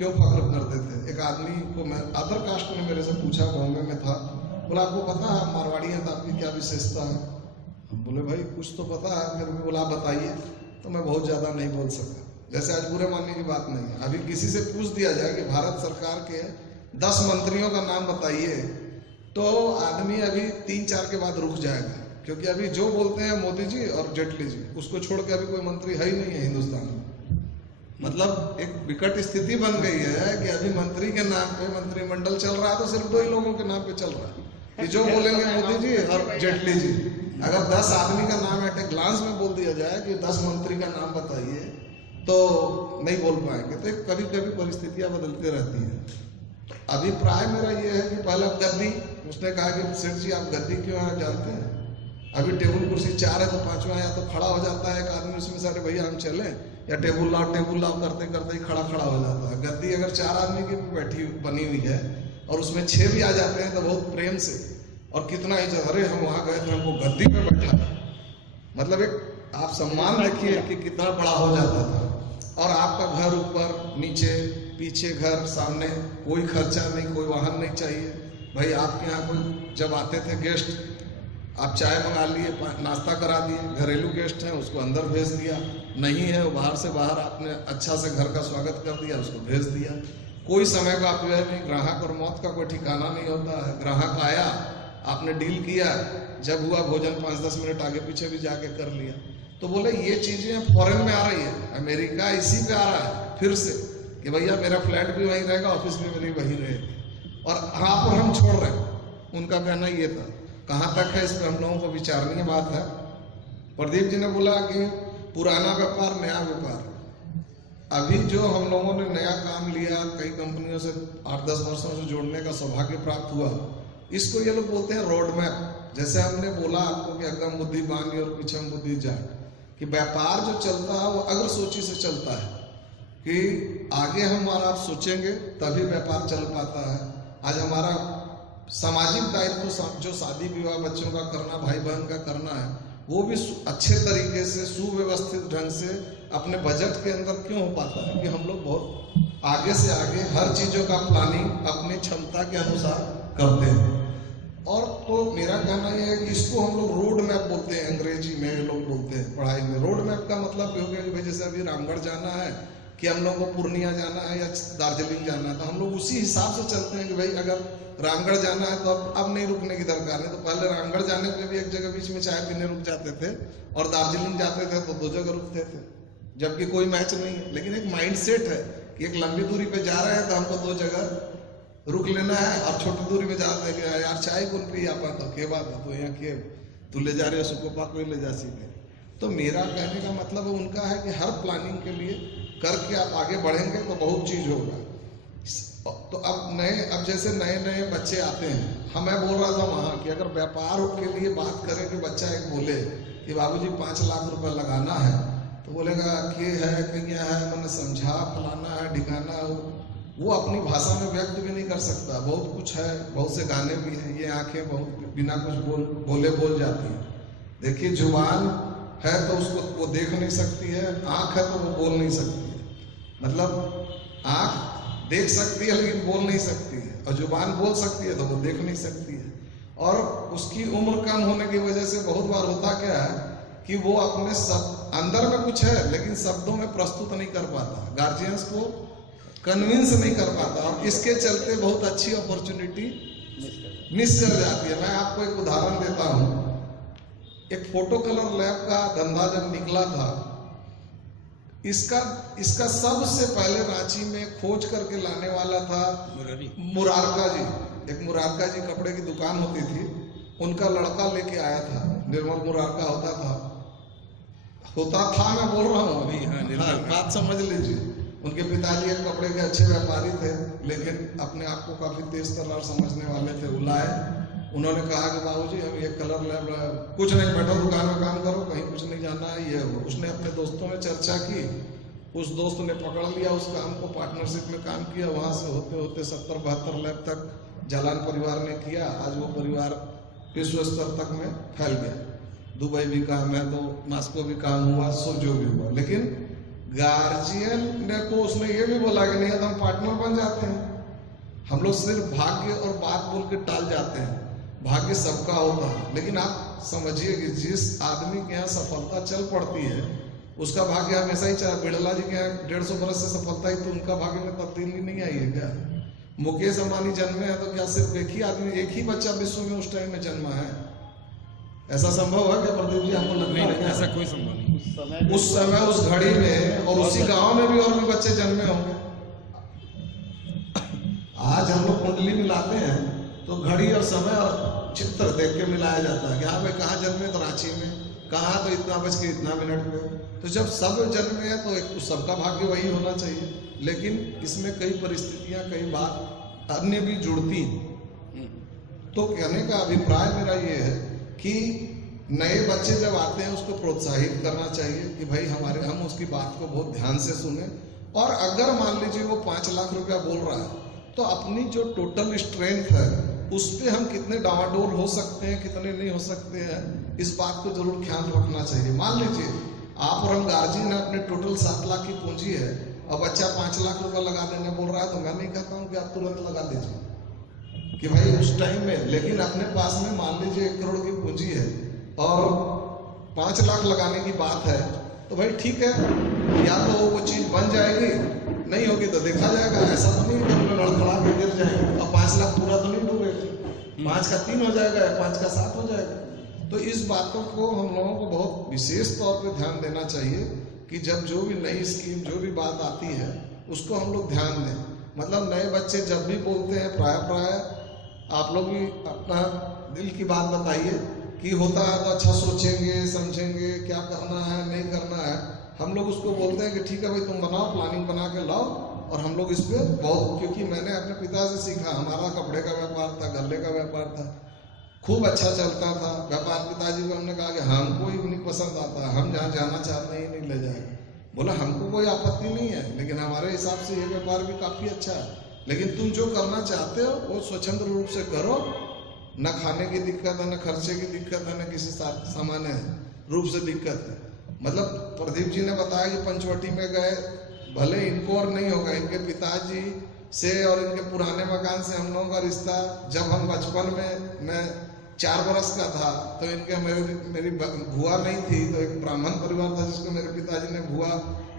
क्यों फख्र करते थे। एक आदमी को मैं अदर कास्ट ने मेरे से पूछा, बॉम्बे में था, बोला आपको पता है मारवाड़ी है तो आपकी क्या विशेषता है? हम बोले भाई कुछ तो पता है मेरे को। बोला बताइए। तो मैं बहुत ज़्यादा नहीं बोल सकता, जैसे आज बुरे मानने की बात नहीं है। अभी किसी से पूछ दिया जाए कि भारत सरकार के 10 मंत्रियों का नाम बताइए, तो आदमी अभी 3-4 के बाद रुक जाएगा, क्योंकि अभी जो बोलते हैं मोदी जी और जेटली जी, उसको छोड़ के अभी कोई मंत्री है ही नहीं है हिंदुस्तान में। मतलब एक विकट स्थिति बन गई है कि अभी मंत्री के नाम पे मंत्रिमंडल चल रहा है तो सिर्फ 2 ही लोगों के नाम पे चल रहा है कि जो बोलेंगे मोदी जी और जेटली जी। अगर 10 आदमी का नाम एट ए ग्लांस में बोल दिया जाए कि 10 मंत्री का नाम बताइए, तो नहीं बोल पाएंगे। तो कभी कभी परिस्थितियां बदलती रहती हैं। अभिप्राय मेरा ये है कि पहले गद्दी, उसने कहा कि सेठ जी आप गद्दी क्यों है जानते हैं? अभी टेबल कुर्सी 4 है तो 5वां या तो खड़ा हो जाता है एक आदमी उसमें से, अरे भैया हम चलें, या टेबल लाओ करते करते ही खड़ा हो जाता है। गद्दी अगर 4 आदमी की बैठी बनी हुई है और उसमें 6 भी आ जाते हैं तो बहुत प्रेम से और कितना इज्जत, अरे हम वहां गए थे हमको गद्दी पे बैठा, मतलब एक आप सम्मान देखिए कि कितना बड़ा हो जाता था। और आपका घर ऊपर नीचे पीछे घर सामने, कोई खर्चा नहीं, कोई वाहन नहीं चाहिए। भाई आपके यहाँ कोई जब आते थे गेस्ट, आप चाय मंगा लिए, नाश्ता करा दिए, घरेलू गेस्ट हैं उसको अंदर भेज दिया, नहीं है वो बाहर से बाहर आपने अच्छा से घर का स्वागत कर दिया, उसको भेज दिया। कोई समय का अपव्यय नहीं, ग्राहक और मौत का कोई ठिकाना नहीं होता है। ग्राहक आया, आपने डील किया, जब हुआ भोजन 5-10 मिनट आगे पीछे भी जाके कर लिया। तो बोले ये चीजें फॉरेन में आ रही है, अमेरिका इसी पे आ रहा है फिर से कि भैया मेरा फ्लैट भी वहीं रहेगा, ऑफिस भी मेरी वहीं रहेगी, और यहाँ पर हम छोड़ रहे हैं। उनका कहना ये था। कहाँ तक है इस पर हम लोगों को विचारणीय बात है। प्रदीप जी ने बोला कि पुराना व्यापार नया व्यापार, अभी जो हम लोगों ने नया काम लिया, कई कंपनियों से 8-10 वर्षों से जोड़ने का सौभाग्य प्राप्त हुआ, इसको ये लोग बोलते हैं रोड मैप। जैसे हमने बोला आपको कि अगम बुद्धि बानी और पिछम बुद्धि जाट, कि व्यापार जो चलता है वो अगर सोची से चलता है कि आगे हमारा सोचेंगे तभी व्यापार चल पाता है। आज हमारा सामाजिक दायित्व जो शादी विवाह बच्चों का करना, भाई बहन का करना है, वो भी अच्छे तरीके से सुव्यवस्थित ढंग से अपने बजट के अंदर क्यों हो पाता है कि हम लोग बहुत आगे से आगे हर चीजों का प्लानिंग अपनी क्षमता के अनुसार करते हैं। और तो मेरा कहना यह है कि इसको हम लोग रोड मैप बोलते हैं, अंग्रेजी में लोग बोलते हैं पढ़ाई में। रोड मैप का मतलब ये हो गया कि भाई जैसे अभी रामगढ़ जाना है कि हम लोग को पूर्णिया जाना है या दार्जिलिंग जाना है, तो हम लोग उसी हिसाब से चलते हैं कि भाई अगर रामगढ़ जाना है तो अब नहीं रुकने की दरकार नहीं। तो पहले रामगढ़ जाने के लिए भी एक जगह बीच में चाय पीने रुक जाते थे, और दार्जिलिंग जाते थे तो 2 जगह रुकते थे, जबकि कोई मैच नहीं है। लेकिन एक माइंडसेट है कि एक लंबी दूरी पे जा रहे हैं तो हमको 2 जगह रुक लेना है, और छोटी दूरी पे जाते हैं कि यार चाय कौन पी आप तो के बात है, तो यहाँ के तू ले जा रहे हो सुको पा कोई ले जा सीधे। तो मेरा कहने का मतलब उनका है कि हर प्लानिंग के लिए करके आप आगे बढ़ेंगे तो बहुत चीज होगा। तो अब जैसे नए बच्चे आते हैं, मैं बोल रहा था वहाँ कि अगर व्यापार के लिए बात करें कि बच्चा एक बोले कि बाबूजी 5 लाख रुपए लगाना है, तो बोलेगा कि है कि क्या है, मैंने समझा फलाना है ढिकाना है, वो अपनी भाषा में व्यक्त भी नहीं कर सकता। बहुत कुछ है, बहुत से गाने भी हैं, ये आंखें बहुत बिना कुछ बोल जाती है। देखिए जुबान है तो उसको वो देख नहीं सकती है, आंख है तो वो बोल नहीं सकती है। मतलब आंख देख सकती है लेकिन बोल नहीं सकती है, और जुबान बोल सकती है तो वो देख नहीं सकती है। और उसकी उम्र कम होने की वजह से बहुत बार होता क्या है कि वो अपने सब अंदर में कुछ है लेकिन शब्दों में प्रस्तुत नहीं कर पाता, गार्जियंस को कन्विंस नहीं कर पाता, और इसके चलते बहुत अच्छी अपॉर्चुनिटी मिस कर जाती है। मैं आपको एक उदाहरण देता हूँ। एक फोटो कलर लैब का धंधा जब निकला था, इसका सबसे पहले रांची में खोज करके लाने वाला था मुरारका जी। एक मुरारका जी कपड़े की दुकान होती थी, उनका लड़का लेके आया था, निर्मल मुरारका होता था मैं बोल रहा हूँ अभी, हाँ, बात समझ लीजिए। उनके पिताजी एक कपड़े के अच्छे व्यापारी थे, लेकिन अपने आप को काफी तेज तर्रार समझने वाले थे। बुलाए, उन्होंने कहा कि बाबूजी हम ये कलर लैब, कुछ नहीं बैठो दुकान में काम करो, कहीं कुछ नहीं जाना है, ये वो। उसने अपने दोस्तों में चर्चा की, उस दोस्त ने पकड़ लिया उस काम को, पार्टनरशिप में काम किया। वहां से होते होते 70-72 लैब तक जालान परिवार ने किया। आज वो परिवार विश्व स्तर तक में फैल गया। दुबई भी काम है तो मॉस्को भी काम हुआ, सो जो भी हुआ, लेकिन गार्जियन ने को उसने ये भी बोला कि नहीं तो हम पार्टनर बन जाते हैं। हम लोग सिर्फ भाग्य और बात बोल के टाल जाते हैं, भाग्य सबका होता है। लेकिन आप समझिए कि जिस आदमी के यहाँ सफलता चल पड़ती है उसका भाग्य हमेशा ही चाहे। बिड़ला जी के यहाँ 150 बरस से सफलता ही तो उनका भाग्य में तब्दीली नहीं आई है क्या? मुकेश अंबानी जन्मे हैं तो क्या सिर्फ एक ही आदमी, एक ही बच्चा विश्व में उस टाइम में जन्मा है? ऐसा संभव है क्या प्रदीप जी? हमको लगता है ऐसा कोई संभव नहीं। उस समय उस घड़ी में और उसी गांव में भी और भी बच्चे जन्मे होंगे। आज हम लोग कुंडली मिलाते हैं तो घड़ी और समय और चित्र देख के मिलाया जाता है कि हाँ भाई कहाँ जन्मे तो रांची में, कहाँ तो इतना बज के इतना मिनट में। तो जब सब जन्मे हैं तो एक सबका भाग्य वही होना चाहिए। लेकिन इसमें कई परिस्थितियां, कई बात अन्य भी जुड़ती हैं। तो कहने का अभिप्राय मेरा ये है कि नए बच्चे जब आते हैं उसको प्रोत्साहित करना चाहिए कि भाई हम उसकी बात को बहुत ध्यान से सुने। और अगर मान लीजिए वो 5 लाख रुपया बोल रहा है तो अपनी जो टोटल स्ट्रेंथ है उस पर हम कितने डावाडोल हो सकते हैं, कितने नहीं हो सकते हैं, इस बात को जरूर ख्याल रखना चाहिए। मान लीजिए आप और हम गार्जियन है, अपने टोटल 7 लाख की पूंजी है और बच्चा 5 लाख रुपया लगा देने बोल रहा है, तो मैं नहीं कहता हूँ कि आप तुरंत लगा दीजिए कि भाई उस टाइम में। लेकिन अपने पास में मान लीजिए 1 करोड़ की पूंजी है और 5 लाख लगाने की बात है, तो भाई ठीक है, या तो वो चीज बन जाएगी, नहीं होगी तो देखा जाएगा। ऐसा तो नहीं कि लड़खड़ा के गिर जाएंगे और 5 लाख पूरा तो नहीं डूबेगा, 5 का 3 हो जाएगा, 5 का 7 हो जाएगा। तो इस बातों को हम लोगों को बहुत विशेष तौर पे ध्यान देना चाहिए कि जब जो भी नई स्कीम, जो भी बात आती है उसको हम लोग ध्यान दें। मतलब नए बच्चे जब भी बोलते हैं प्राय आप लोग भी अपना दिल की बात बताइए कि होता है तो अच्छा सोचेंगे, समझेंगे क्या करना है नहीं करना है। हम लोग उसको बोलते हैं कि ठीक है भाई तुम बनाओ, प्लानिंग बना के लाओ। और हम लोग इस पर बहुत, क्योंकि मैंने अपने पिता से सीखा, हमारा कपड़े का व्यापार था, गले का व्यापार था, खूब अच्छा चलता था व्यापार। पिताजी को हमने कहा कि हमको ही नहीं पसंद आता, हम जहाँ जाना चाहते हैं नहीं ले जाएगा। बोला हमको कोई आपत्ति नहीं है, लेकिन हमारे हिसाब से ये व्यापार भी काफी अच्छा है, लेकिन तुम जो करना चाहते हो वो स्वतंत्र रूप से करो। न खाने की दिक्कत है, न खर्चे की दिक्कत है, न किसी सामान्य रूप से दिक्कत है। मतलब प्रदीप जी ने बताया कि पंचवटी में गए, भले इनको और नहीं होगा, इनके पिताजी से और इनके पुराने मकान से हम लोगों का रिश्ता, जब हम बचपन में, मैं 4 बरस का था तो इनके मेरी बुआ नहीं थी, तो एक ब्राह्मण परिवार था जिसको मेरे पिताजी ने बुआ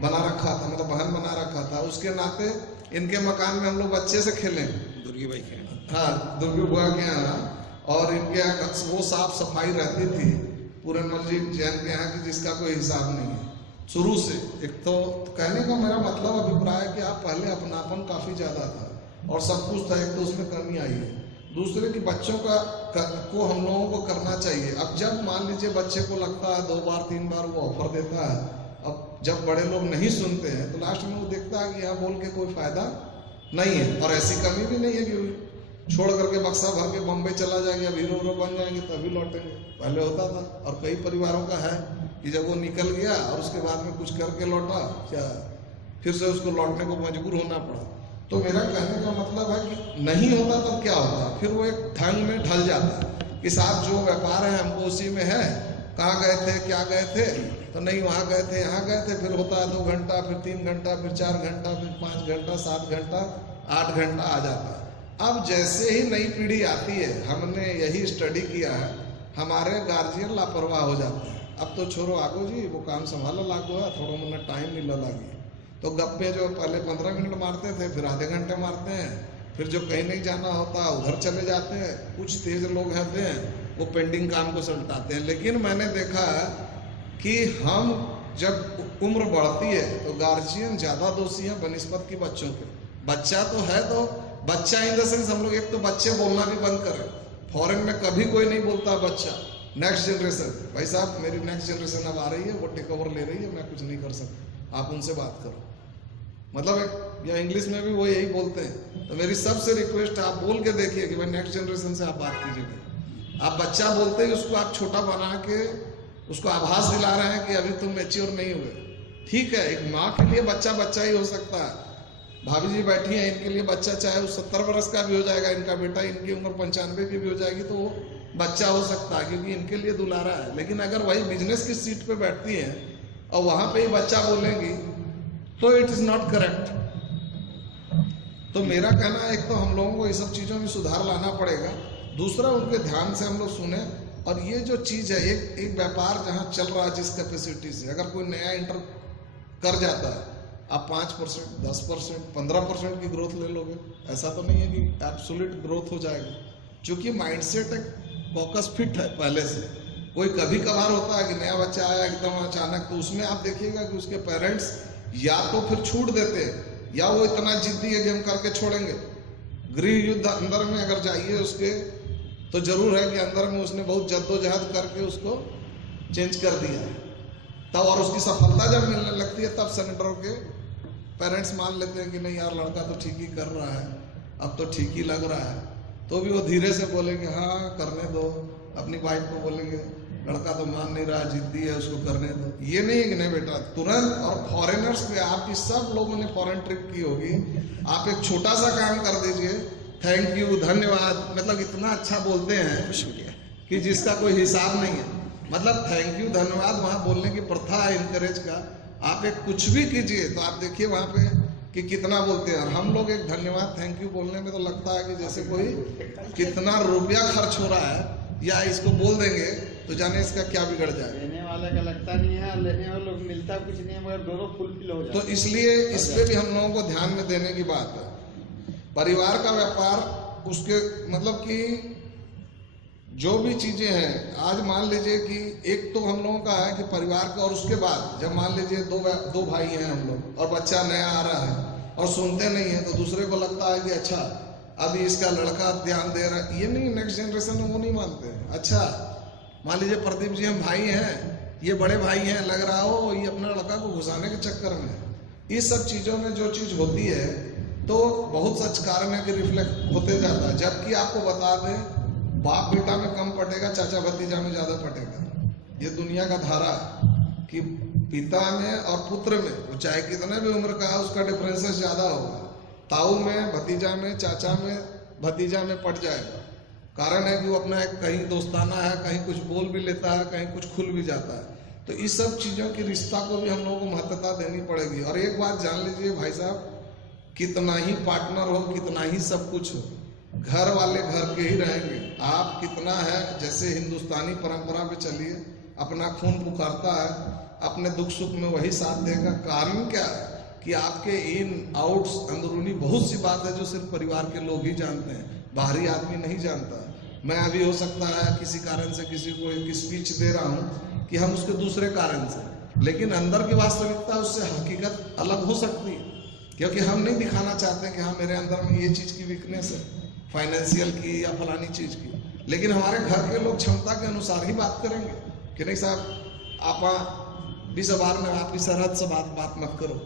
बना रखा था, मतलब बहन बना रखा था। उसके नाते इनके मकान में हम लोग बच्चे से खेले, दुर्गी भाई के, हाँ दुर्गी बुआ के यहाँ। और इनके यहाँ वो साफ सफाई रहती थी पूरनमल जी जैन के यहाँ की, जिसका कोई हिसाब नहीं है शुरू से। एक तो कहने का मेरा मतलब अभिप्राय है कि आप पहले अपनापन काफी ज्यादा था और सब कुछ था, एक तो उसमें कमी आई है। दूसरे की बच्चों को हम लोगों को करना चाहिए। अब जब मान लीजिए बच्चे को लगता है 2 बार 3 बार वो ऑफर देता है, अब जब बड़े लोग नहीं सुनते हैं तो लास्ट में वो देखता है कि यहाँ बोल के कोई फायदा नहीं है। और ऐसी कमी भी नहीं है कि छोड़ करके बक्सा भर के बम्बई चला जाएंगे, अब हीरो बन जाएंगे तभी लौटेंगे। पहले होता था, और कई परिवारों का है कि जब वो निकल गया और उसके बाद में कुछ करके लौटा, क्या फिर से उसको लौटने को मजबूर होना पड़ा। तो मेरा कहने का मतलब है कि नहीं होता तो क्या होता, फिर वो एक ढंग में ढल जाता कि साहब जो व्यापार है हमको उसी में है, कहाँ गए थे, क्या गए थे, तो नहीं वहाँ गए थे, यहाँ गए थे। फिर होता है 2 घंटा, फिर 3 घंटा, फिर 4 घंटा, फिर 5 घंटा, 7 घंटा, 8 घंटा आ जाता है। अब जैसे ही नई पीढ़ी आती है, हमने यही स्टडी किया है, हमारे गार्जियन लापरवाह हो जाते हैं। अब तो छोड़ो आगो जी, वो काम संभालो लागो है, थोड़ा मुन्ना टाइम नहीं लगी। तो गप्पे जो पहले 15 मिनट मारते थे, फिर आधे घंटे मारते हैं, फिर जो कहीं नहीं जाना होता उधर चले जाते हैं। कुछ तेज लोग रहते हैं वो पेंडिंग काम को सलटाते हैं। लेकिन मैंने देखा कि हम जब उम्र बढ़ती है तो गार्जियन ज्यादा दोषी है बनिस्बत की बच्चों के। बच्चा तो है, तो बच्चा इन द सेंस हम लोग एक तो बच्चे बोलना भी बंद करें। फॉरेन में कभी कोई नहीं बोलता बच्चा, नेक्स्ट जनरेशन, भाई साहब मेरी नेक्स्ट जनरेशन अब आ रही है, वो टेक ओवर ले रही है, मैं कुछ नहीं कर सकता, आप उनसे बात करो। मतलब एक, या इंग्लिश में भी वो यही बोलते हैं। तो मेरी सबसे रिक्वेस्ट, आप बोल के देखिए कि भाई नेक्स्ट जनरेशन से आप बात कीजिए। आप बच्चा बोलते ही उसको आप छोटा बना के उसको आभास दिला रहे हैं कि अभी तुम मैच्योर नहीं हुए। ठीक है, एक माँ के लिए बच्चा बच्चा ही हो सकता है। भाभी जी बैठी हैं, इनके लिए बच्चा चाहे वो 70 वर्ष का भी हो जाएगा, इनका बेटा, इनकी उम्र 95 की भी हो जाएगी तो वो बच्चा हो सकता है, क्योंकि इनके लिए दुलारा है। लेकिन अगर वही बिजनेस की सीट पे बैठती हैं और वहां पे ही बच्चा बोलेंगी तो इट इज नॉट करेक्ट। तो मेरा कहना है, एक तो हम लोगों को ये सब चीज़ों में सुधार लाना पड़ेगा, दूसरा उनके ध्यान से हम लोग सुने। और ये जो चीज़ है, एक व्यापार जहाँ चल रहा है जिस कैपेसिटी से, अगर कोई नया एंटर कर जाता है, आप 5%, 10%, 15% की ग्रोथ ले लोगे, ऐसा तो नहीं है कि एब्सोल्यूट ग्रोथ हो जाएगा। क्योंकि माइंडसेट एक फोकस फिट है पहले से। कोई कभी कभार होता है कि नया बच्चा आया एकदम अचानक, तो उसमें आप देखिएगा कि उसके पेरेंट्स या तो फिर छूट देते हैं, या वो इतना जिद्दी है कि हम करके छोड़ेंगे। गृह युद्ध अंदर में अगर जाइए उसके, तो जरूर है कि अंदर में उसने बहुत जद्दोजहद करके उसको चेंज कर दिया है तब, और उसकी सफलता जब मिलने लगती है तब सेनेटर के पेरेंट्स मान लेते हैं कि नहीं यार लड़का तो ठीक ही कर रहा है, अब तो ठीक ही लग रहा है। तो भी वो धीरे से बोलेंगे हाँ करने दो, अपनी वाइफ को बोलेंगे लड़का तो मान नहीं रहा, जिद्दी है, उसको करने दो। ये नहीं है कि नहीं बेटा तुरंत। और फॉरेनर्स पे, आपकी सब लोगों ने फॉरेन ट्रिप की होगी, आप एक छोटा सा काम कर दीजिए, थैंक यू, धन्यवाद, मतलब इतना अच्छा बोलते हैं शुक्रिया कि जिसका कोई हिसाब नहीं है। मतलब थैंक यू धन्यवाद वहाँ बोलने की प्रथा है इनकरेज का। आप एक कुछ भी कीजिए तो आप देखिए वहाँ पे कि कितना बोलते हैं। और हम लोग एक धन्यवाद थैंक यू बोलने में तो लगता है कि जैसे कोई कितना रुपया खर्च हो रहा है, या इसको बोल देंगे तो जाने इसका क्या बिगड़ जाए। लेने वाले का लगता नहीं है, लेने वाले को मिलता कुछ नहीं है, मगर दोनों फुलफिल हो जाते। तो इसलिए इस पे भी हम लोगों को ध्यान में देने की बात है। परिवार का व्यापार, उसके मतलब कि जो भी चीजें हैं, आज मान लीजिए कि एक तो हम लोगों का है कि परिवार का, और उसके बाद जब मान लीजिए दो भाई हैं हम लोग, और बच्चा नया आ रहा है और सुनते नहीं है, तो दूसरे को लगता है कि अच्छा अभी इसका लड़का ध्यान दे रहा है। ये नहीं, नेक्स्ट जनरेशन वो नहीं मानते हैं। अच्छा मान लीजिए प्रदीप जी हम भाई हैं, ये बड़े भाई हैं, लग रहा हो ये अपने लड़का को घुसाने के चक्कर में। इस सब चीज़ों में जो चीज़ होती है तो बहुत सच कारण है कि रिफ्लेक्ट होते जाता है। जबकि आपको बता दें, बाप बेटा में कम पटेगा, चाचा भतीजा में ज़्यादा पटेगा। ये दुनिया का धारा है कि पिता में और पुत्र में, वो चाहे कितने भी उम्र का है, उसका डिफरेंसेस ज़्यादा होगा। ताऊ में, भतीजा में, चाचा में, भतीजा में पट जाएगा। कारण है कि वो अपना एक कहीं दोस्ताना है, कहीं कुछ बोल भी लेता है, कहीं कुछ खुल भी जाता है। तो इस सब चीज़ों की रिश्ता को भी हम लोगों को महत्वता देनी पड़ेगी। और एक बात जान लीजिए भाई साहब, कितना ही पार्टनर हो, कितना ही सब कुछ हो, घर वाले घर के ही रहेंगे। आप कितना है, जैसे हिंदुस्तानी परंपरा पे चलिए, अपना खून पुकारता है, अपने दुख सुख में वही साथ देगा। कारण क्या है कि आपके इन आउट्स, अंदरूनी बहुत सी बात है जो सिर्फ परिवार के लोग ही जानते हैं, बाहरी आदमी नहीं जानता। मैं अभी हो सकता है किसी कारण से किसी को एक स्पीच दे रहा हूँ कि हम उसके दूसरे कारण से, लेकिन अंदर की वास्तविकता उससे हकीकत अलग हो सकती है, क्योंकि हम नहीं दिखाना चाहते कि हाँ मेरे अंदर में ये चीज़ की वीकनेस है, फाइनेंशियल की या फलानी चीज़ की। लेकिन हमारे घर के लोग क्षमता के अनुसार ही बात करेंगे कि नहीं साहब आप 20 बार में आपकी सरहद से बात मत करो।